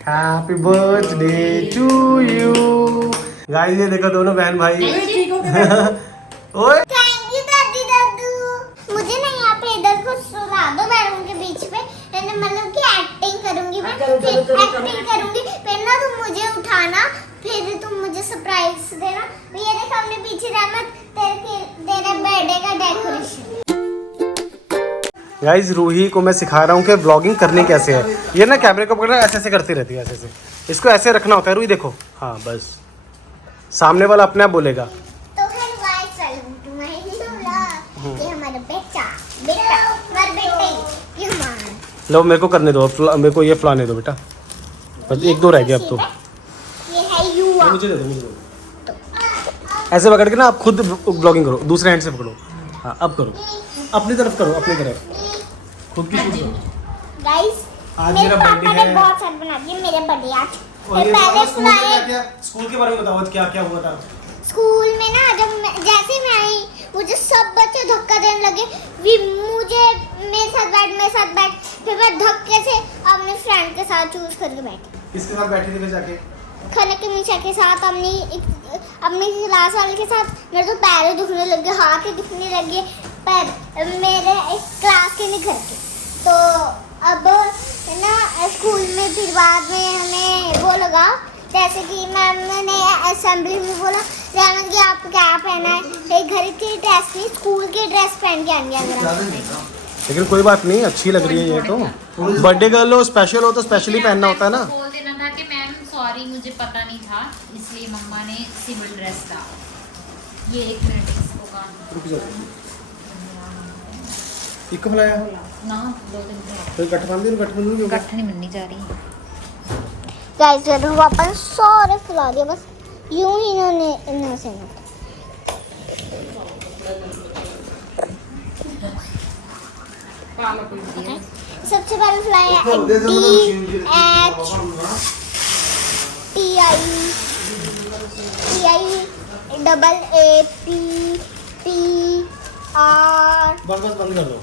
Happy birthday to you. Guys ये देखो दोनों बहन भाई। ओए थैंक यू दादी दादू। मुझे ना यहाँ पे इधर को सुला दो बैलून के बीच पे, मतलब कि एक्टिंग करूंगी मैं, एक्टिंग करूंगी फिर ना तुम मुझे उठाना, फिर तुम मुझे सरप्राइज देना। ये देखो हमने पीछे रहमत तेरे बर्थडे का डेकोरेशन। गाइस रूही को मैं सिखा रहा हूँ कि व्लॉगिंग करनी कैसे है। ये ना कैमरे को पकड़ना ऐसे ऐसे करती रहती है, ऐसे ऐसे इसको ऐसे रखना होता है। रूही देखो, हाँ बस सामने वाला अपने आप बोलेगा। तो फिर guys welcome to my new vlog. ये हमारा बेटा हमारा बेटा ये हमारा। लो मेरे को करने दो, मेरे को ये फुलाने दो बेटा, बस एक दो रह गए अब तो। ये है युवा। मुझे दे दो, मुझे दे दो। ऐसे पकड़ के ना आप खुद ब्लॉगिंग करो, दूसरे हैंड से पकड़ो। हाँ अब करो, अपनी तरफ करो, अपनी तरफ खुद की शूट करो। गाइस आज मेरे मेरा पापा बर्थडे ने है। बहुत सारे बना दिए मेरे बर्थडे आज। और ये पहले स्कूल में फुलाए क्या स्कूल के बारे में बताओ, क्या क्या हुआ था। स्कूल में ना जैसे मैं आई मुझे सब बच्चे धक्का देने लगे, भी मुझे मेरे साथ बैठ, फिर मैं धक्के से अपने फ्रेंड के साथ चूज करके बैठी। किसके साथ बैठी थी फिर जाके? खाने के मीशा के साथ, अपनी क्लास वाले के साथ। मेरे तो पैर दुखने लगे, हाथ दुखने लगे, पर मेरे एक क्लास के नहीं घर के। तो अब ना स्कूल में फिर बाद में हमें वो लगा, जैसे कि मैम ने असेंबली में बोला रहना कि आप क्या पहना है, घर की ड्रेस नहीं स्कूल की ड्रेस पहन के आनी है। लेकिन कोई बात नहीं, अच्छी लग रही है ये तो। बर्थडे गर्ल हो, स्पेशल हो तो स्पेशली पहनना होता है ना। बोल देना था कि मैम सॉरी मुझे पता नहीं था, इसलिए मम्मा ने सिविल ड्रेस था। ये 1 मिनट इसको का रुक जाओ, एक बुलाया ना 2 दिन तो गठबंधन क्यों? गठ नहीं मिलनी जा रही। गाइस पापा ने सारे फुला दिया, बस यूं ही इन्होंने से सबसे पहले फुलाया DHTIAPPR। बस बंद कर दो।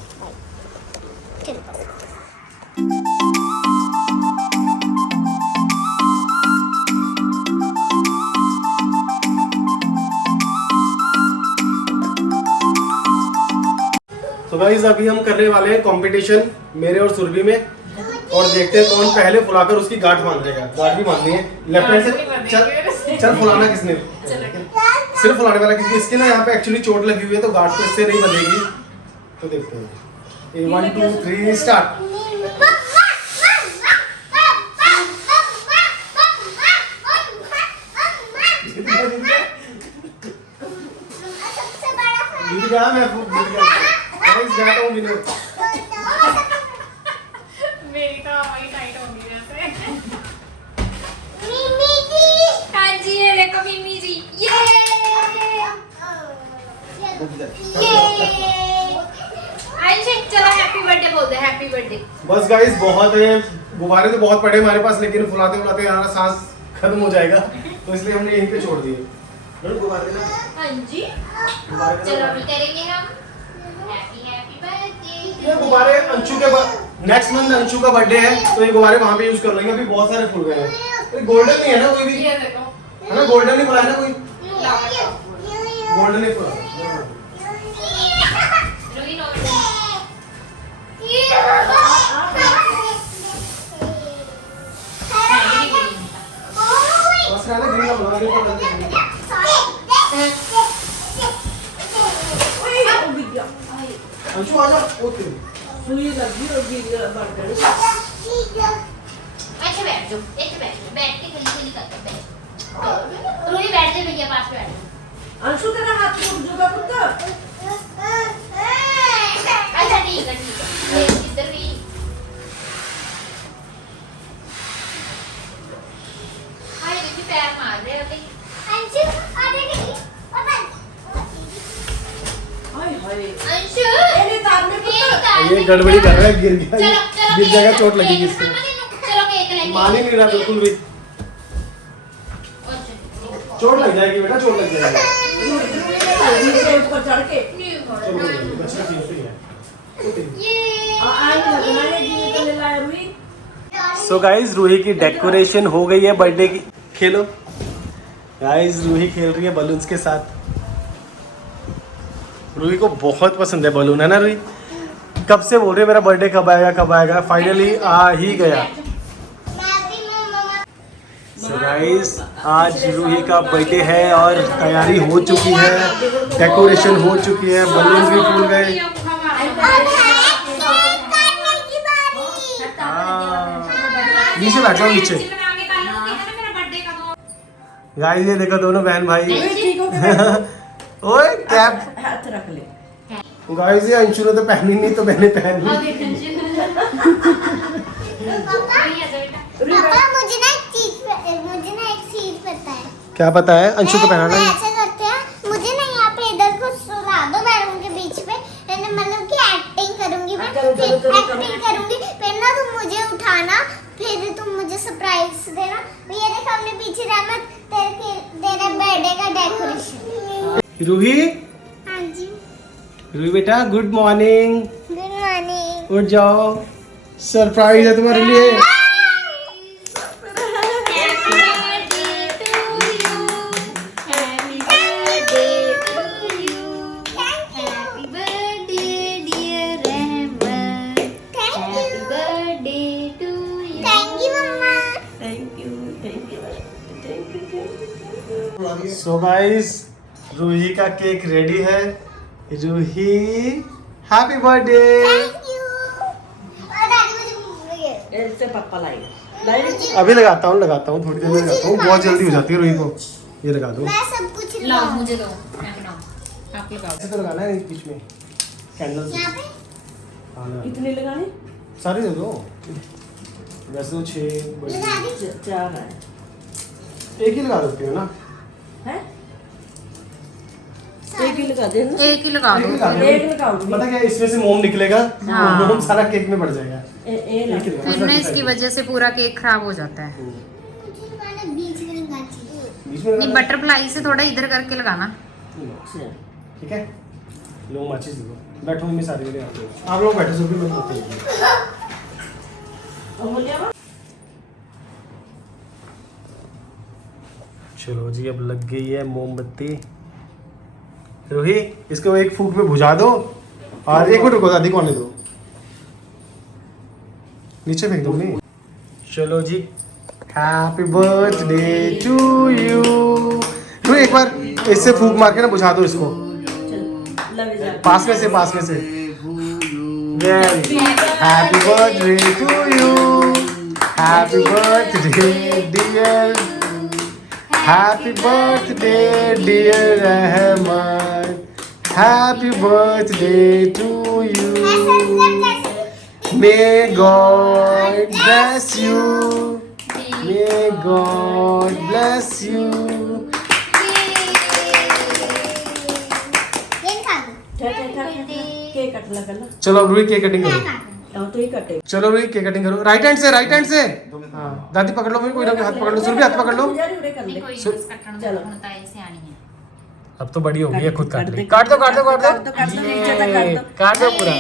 तो गाइस अभी हम करने वाले हैं कंपटीशन मेरे और सुरभि में, और देखते हैं कौन पहले फुलाकर उसकी गांठ बांध देगा। गांठ भी बांधनी है लेफ्ट हैंड से। चल फुलाना किसने? सिर्फ फुलाने वाला, क्योंकि इसके ना यहाँ पे एक्चुअली चोट लगी हुई है तो गांठ तो इससे नहीं बंधेगी। तो देखते हैं 1 2 3 स्टार्ट। जीत गया मैं, जीत गया। गाइस जाता हूँ विनर। मेरी तो वही टाइट होगी जैसे। मिमी जी। हाँ जी ये देखो मिमी जी, ये आयशा चलो हैप्पी बर्थडे बोल दे, हैप्पी बर्थडे। बस गाइस बहुत है, गुब्बारे तो बहुत पड़े हमारे पास, लेकिन फुलाते फुलाते हमारा सांस खत्म हो जाएगा, तो इसलिए हमने यहीं पे छोड़ दिए। गुब्बारे ना, हाँ जी चलो अभी करेंगे हम हैप्पी बर्थडे। ये गुब्बारे अंशु के नेक्स्ट मंथ अंशु का बर्थडे है, तो ये गुब्बारे वहाँ पे यूज कर लेंगे। अभी बहुत सारे फूल गए हैं। गोल्डन नहीं है ना कोई भी? ये देखो है ना, गोल्डन नहीं फुलाया ना कोई? गोल्डन नहीं फुलाया। रूही नो बस रहने ग्रीन का बना दे। अंशु आ जा। ओके अच्छा बैठ जाओ, बैठ के खेली करते बैठ। रूही बैठ जा भैया पास बैठ। अंशु तेरा हाथ टूट जाएगा पुत्र। अच्छा ठीक है इधर भी। अरे देखिए पैर मार रहे हो कहीं। अंशु आ देखिए पापा। हाय हाय अंशु मेरे तार में पुत्र। ये गड़बड़ी कर रहा है, गिर गया। चलो गिर जाएगा, चोट लगेगी इसको। चलो केक लेंगे। मान ही नहीं रहा बिल्कुल भी। चोट लग जाएगी बेटा, चोट लग जाएगी। ऊपर चढ़ के चलो अच्छा ठीक है। ये आने लगना है जी तो ले लाया रूही। सो गाइज रूही की डेकोरेशन हो गई है बर्थडे की। खेलो गाइज, रूही खेल रही है बलून्स के साथ। रूही को बहुत पसंद है बलून, है ना रूही? कब से बोल रही है मेरा बर्थडे कब आएगा, फाइनली आ ही गया। सो गाइज आज रूही का बर्थडे है और तैयारी हो चुकी है, डेकोरेशन हो चुकी है, बलून भी फूल गए। नीचे बैठ जाओ नीचे। गाइस ये देखो दोनों बहन भाई। ओए कैप हाथ रख ले। गाइस ये अंशु ने तो पहनी नहीं तो मैंने पहन ली। पापा मुझे ना एक चीज पता है। क्या पता है? अंशु को पहनाना है। ऐसे करते हैं, मुझे ना यहाँ पे इधर को सुला दो बैलून के बीच पे, मतलब कि एक्टिंग करूंगी मैं, फिर एक्टिंग करूंगी, फिर ना तुम मुझे उठाना, फिर तुम मुझे सरप्राइज देना। ये देख हमने पीछे रहमत तेरे बर्थडे का डेकोरेशन। रूही, हाँ जी रूही बेटा गुड मॉर्निंग। Good morning. उठ जाओ, सरप्राइज है तुम्हारे लिए। सो गाइस रूही का केक रेडी है। Ruhi happy birthday. ऐसे पापा लाएंगे। अभी लगाता हूँ थोड़ी देर में लगाता हूँ, बहुत जल्दी हो जाती है रूही को। ये लगा दो। मैं सब कुछ लाओ मुझे दो, मैं बनाऊं, आप लगाओ। ऐसे तो लगाना है बीच में कैंडल। यहाँ पे हाँ लगा दो। कितने लगाने? सारे दे दो। वैसे तो 6 लगा दी। चार है। एक ही लगा देती हो ना? हैं? एक ही लगा दे ना। एक ही लगा दो। एक लगाऊंगी। पता क्या है, इसमें से मोम निकलेगा, हाँ। मोम सारा केक में बढ़ जाएगा। ए एक ही लगा। फिर ना इसकी वजह से पूरा केक खराब हो जाता है। मुझे लगाना बीच में लगाना चाहिए। बीच में नहीं, लगाना। बटरफ्लाई से थोड़ा इधर करके लगाना। ठीक है, लो माचिस दो। बैठो मम्मी सारी मेरे यहाँ पे। आप लोग बैठो, सब भी मैं करते हैं। चलो जी, अब लग गई है मोमबत्ती। रूही इसको एक फूक में बुझा दो और एक मिनट रुको, दादी को आने दो, नीचे फेंक दो नहीं। चलो जी, happy birthday to you. Roohi एक बार इससे फूक मार के ना बुझा दो इसको, पास में से। Happy birthday to you, happy birthday dear, happy birthday dear Rahman, happy birthday to you. May God bless you, may God bless you। ये खा दो। केक कट लगा। चलो अब रूही केक कटिंग करो। और तो ही कटे। चलो रूही केक कटिंग करो, राइट हैंड से। हाँ दादी पकड़ लो, कोई ना कोई हाथ पकड़ लो, सुरभि हाथ पकड़ लो। नहीं, कोई बस कटना चलो। होता है, ऐसे आनी है। अब तो बड़ी हो गई है, खुद काट ले। दे। काट दो नीचे तक काट दो। काट दो पूरा।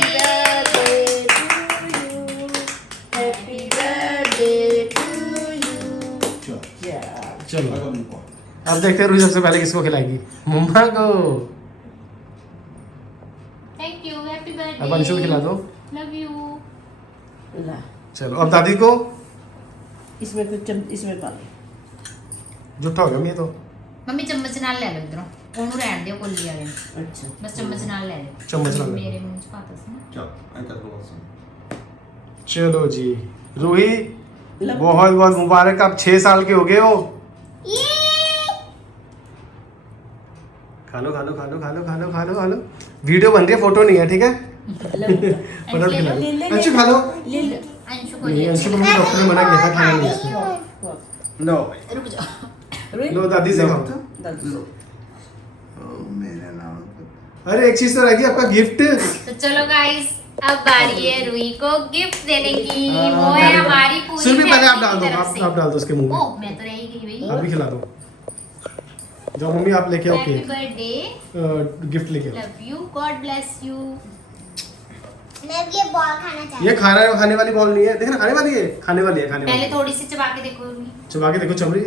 Happy birthday to you. चलो अब देखते हैं रूही सबसे पहले किसको खिलाएगी। मम्मा को। Thank you, happy birthday. अब अंशु को खिला दो। Love you. ला चलो अब दादी को। इसमें कुछ इसमें पा लो। जुट्टा हो गया मैं तो। मम्मी चम्मच नाल ले लो इधरों, ਉਹਨੂੰ ਰਹਿਣ ਦਿਓ ਕੋਲੀ ਵਾਲੇ ਨੂੰ। अच्छा बस चम्मच नाल ले लो। चम्मच नाल ले लो। मेरे मुंह 'ਚ ਪਾਤਾ ਸੀ ਨਾ। चलो जी रूही बहुत बहुत मुबारक, आप 6 साल के हो गए हो। खा लो। वीडियो बन रही है, फोटो नहीं है, ठीक है? फटाफट खिला लो। अंशु खा लो। ले ले। अंशु को नहीं, ले अंशु को मेरे डॉक्टर ने मना किया था खाना नहीं इसको। लो रुक जाओ। रोहित लो दादी से खाओ। दादी अरे एक चीज तो रह गई, आपका गिफ्ट। तो चलो गाइस, अब बारी है रूही को गिफ्ट देने की। वो है हमारी पूरी सुरभि पहले आप फैमिली डाल की दो, तरफ से। आप डाल दो उसके मुंह में। ओ मैं तो रही गई भाई। आप भी खिला दो। जाओ मम्मी आप लेके आओ हैप्पी केक, बर्थडे, गिफ्ट लेके आओ। Love you, God bless you. मैं ये बॉल खाना चाहती ये खाने वाली बॉल नहीं है, देखना खाने वाली है, खाने वाली है, खाने वाली पहले है। थोड़ी सी चबा के देखो उर्मी। चबा के देखो, चबरी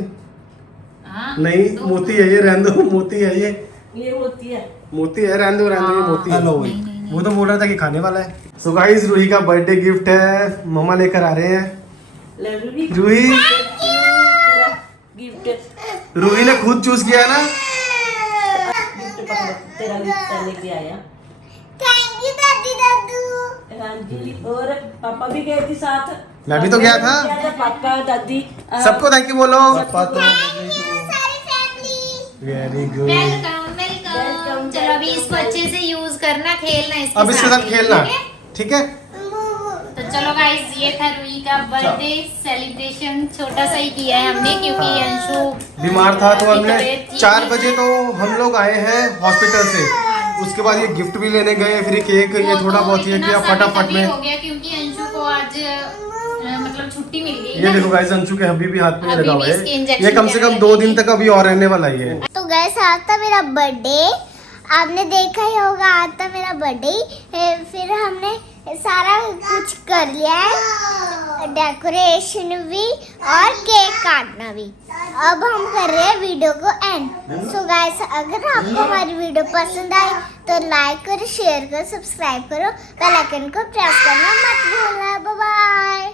हाँ, नहीं, दो। मोती है ये, रहने दो, मोती है ये, ये होती है। मोती है, रहने दो ये मोती है। नहीं, नहीं, वो तो बोल रहा था कि खाने वाला है। सो गाइस, रूही का बर्थडे गिफ्ट है, मम्मा लेकर आ रहे हैं। ले रूही, रूही तेरा गिफ्ट, रूही ने खुद चूज किया ना। गिफ्ट पकड़ो, तेरा गिफ्ट लेके आया। थैंक यू दादी दादू। हाँ जी, और पापा भी गए थे साथ। मैं भी तो गया था। पापा दादी सबको थैंक यू बोलो। सारी family. Very good. Welcome welcome. चलो अभी इसको अच्छे से यूज करना, खेलना इसके अब इसके साथ खेलना, ठीक है? ठीक है। तो चलो गाइस, ये था रूही का बर्थडे सेलिब्रेशन, छोटा सा ही किया है हमने क्योंकि अंशु बीमार था तो की हमने तबीयत ठीक 4 नहीं बजे थी। तो हम लोग आए हैं हॉस्पिटल से। उसके बाद ये गिफ्ट भी लेने गए, फिर केक ये वो थोड़ा तो बहुत ये इतना किया सा भी फटाफट तभी में। हो गया क्योंकि अंशु को आज मतलब छुट्टी मिल गई ये ना। देखो गाइस, अंशु के अभी भी हाथ पे अभी लगा भी हुआ इसके है। इंजेक्शन ये कम से कम वगैरह 2 लगे दिन तक अभी और रहने वाला ही है। तो गैस आज था मेरा बर्थडे, आपने देखा ही होगा, आज था मेरा बर्थडे। फिर हमने सारा कुछ कर लिया है, डेकोरेशन भी और केक काटना भी। अब हम कर रहे हैं वीडियो को एंड। सो गाइस, अगर आपको हमारी वीडियो पसंद आई तो लाइक करो, शेयर करो, सब्सक्राइब करो, बेल आइकन को प्रेस करना मत भूलना। Bye bye.